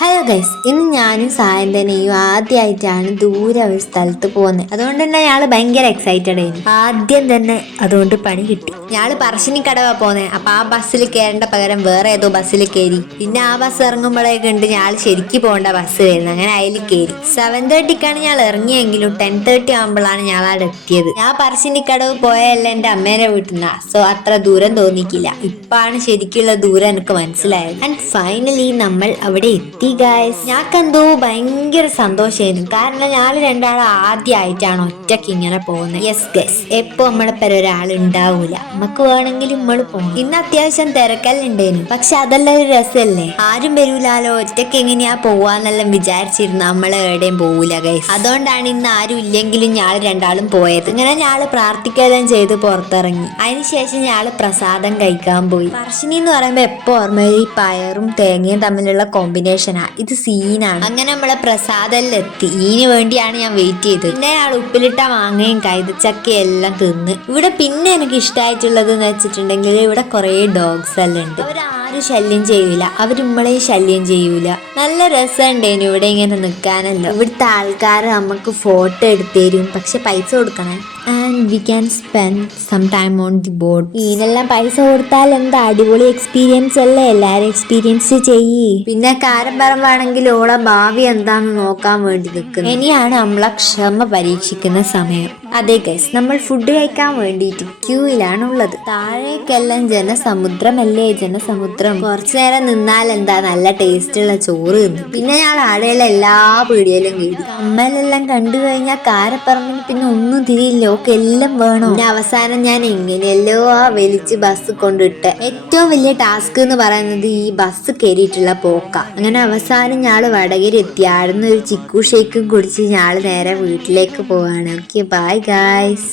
Hello guys, ഇന്ന് ഞാനും സായന്തനെയും ആദ്യമായിട്ടാണ് ദൂരെ ഒരു സ്ഥലത്ത് പോകുന്നത്. അതുകൊണ്ട് തന്നെ ഞങ്ങള് ഭയങ്കര എക്സൈറ്റഡ് ആയിരുന്നു. ആദ്യം തന്നെ അതുകൊണ്ട് പണി കിട്ടി. ഞങ്ങള് പറശ്ശിനിക്കടവാ പോകുന്നത്. അപ്പൊ ആ ബസ്സിൽ കയറേണ്ട പകരം വേറെ ഏതോ ബസ്സിൽ കയറി. പിന്നെ ആ ബസ് ഇറങ്ങുമ്പോഴേക്ക് ഉണ്ട് ഞങ്ങൾ ശരിക്കും പോകേണ്ട ബസ് വരുന്നത്. അങ്ങനെ അതിൽ കയറി 7:30ക്കാണ് ഞങ്ങൾ ഇറങ്ങിയെങ്കിലും 10:30 ആകുമ്പോഴാണ് ഞങ്ങൾ അവിടെ എത്തിയത്. ഞാൻ പറശ്ശിനിക്കടവ് പോയല്ല എൻ്റെ അമ്മേനെ വീട്ടിൽ നിന്നാ, സോ അത്ര ദൂരം തോന്നിക്കില്ല. ഇപ്പാണ് ശരിക്കുള്ള ദൂരം എനിക്ക് മനസ്സിലായത്. ആൻഡ് ഫൈനലി നമ്മൾ അവിടെ എത്തി ഗൈസ്. ഞങ്ങൾക്കെന്തോ ഭയങ്കര സന്തോഷമായിരുന്നു. കാരണം ഞങ്ങൾ രണ്ടാളും ആദ്യമായിട്ടാണ് ഒറ്റയ്ക്ക് ഇങ്ങനെ പോകുന്നത്. യെസ് ഗൈസ്, എപ്പോ നമ്മളെ പേരെ ഒരാൾ ഉണ്ടാവൂല. നമുക്ക് വേണമെങ്കിൽ നമ്മൾ പോകും. ഇന്ന് അത്യാവശ്യം തിരക്കല്ലുണ്ടേനു, പക്ഷെ അതെല്ലാം ഒരു രസമല്ലേ. ആരും വരൂലാലോ, ഒറ്റയ്ക്ക് എങ്ങനെയാ പോവാന്നെല്ലാം വിചാരിച്ചിരുന്നു നമ്മൾ എവിടെയും പോവൂല ഗൈസ്. അതുകൊണ്ടാണ് ഇന്ന് ആരും ഇല്ലെങ്കിലും ഞാൾ രണ്ടാളും പോയത്. ഇങ്ങനെ ഞാള് പ്രാർത്ഥിക്കുകയെല്ലാം ചെയ്ത് പുറത്തിറങ്ങി. അതിനുശേഷം ഞാള് പ്രസാദം കഴിക്കാൻ പോയി. പറശ്ശിനി എന്ന് പറയുമ്പോൾ എപ്പോ ഓർമ്മ ഈ പയറും തേങ്ങയും തമ്മിലുള്ള കോമ്പിനേഷൻ ഇത് സീനാണ്. അങ്ങനെ നമ്മളെ പ്രസാദെല്ലാം എത്തി. ഇതിന് വേണ്ടിയാണ് ഞാൻ വെയിറ്റ് ചെയ്തത്. പിന്നെ ആൾ ഉപ്പിലിട്ട മാങ്ങയും കൈതച്ചക്കയും എല്ലാം തിന്ന്. ഇവിടെ പിന്നെ എനിക്ക് ഇഷ്ടമായിട്ടുള്ളത് എന്ന് വെച്ചിട്ടുണ്ടെങ്കിൽ ഇവിടെ കുറെ ഡോഗ്സ് എല്ലാം ഉണ്ട്. അവരാരും ശല്യം ചെയ്യൂല, അവരിമ്മളെയും ശല്യം ചെയ്യൂല. നല്ല രസമുണ്ടേനു ഇവിടെ ഇങ്ങനെ നിൽക്കാനല്ലോ. ഇവിടുത്തെ ആൾക്കാർ നമുക്ക് ഫോട്ടോ എടുത്തരും, പക്ഷെ പൈസ കൊടുക്കണം. And we can spend some time on the boat. ഇതിനെല്ലാം പൈസ കൊടുത്താൽ എന്താ അടിപൊളി എക്സ്പീരിയൻസ് അല്ലേ, എല്ലാരും എക്സ്പീരിയൻസ് ചെയ്യ്. പിന്നെ കാരമ്പറമ്പാണെങ്കിൽ ഓളെ ഭാവി എന്താന്ന് നോക്കാൻ വേണ്ടി നിൽക്കുന്നു. ഇനിയാണ് നമ്മളെ ക്ഷമ പരീക്ഷിക്കുന്ന സമയം. അതെ ഗൈസ്, നമ്മൾ ഫുഡ് കഴിക്കാൻ വേണ്ടിയിട്ട് ക്യൂയിലാണ് ഉള്ളത്. താഴേക്കെല്ലാം ജനസമുദ്രമല്ലേ, ജനസമുദ്രം. കുറച്ചു നേരം നിന്നാൽ എന്താ നല്ല ടേസ്റ്റുള്ള ചോറ് തിന്നു. പിന്നെ ഞാൻ ആടെയുള്ള എല്ലാ പീടികയിലും കയറി. കമ്മലെല്ലാം കണ്ടു കഴിഞ്ഞാൽ കാരപ്പറമ്പിന് പിന്നെ ഒന്നും തിരിയില്ല, ഒക്കെ എല്ലാം വേണോ. പിന്നെ അവസാനം ഞാൻ എങ്ങനെയല്ലോ ആ വലിച്ച് ബസ് കൊണ്ടിട്ട്. ഏറ്റവും വലിയ ടാസ്ക് എന്ന് പറയുന്നത് ഈ ബസ് കയറിയിട്ടുള്ള പോക്ക. അങ്ങനെ അവസാനം ഞാള് വടകര എത്തി. ആടുന്ന് ഒരു ചിക്കു ഷേക്കും കുടിച്ച് ഞാള് നേരെ വീട്ടിലേക്ക് പോവാണ്. Okay, bye guys.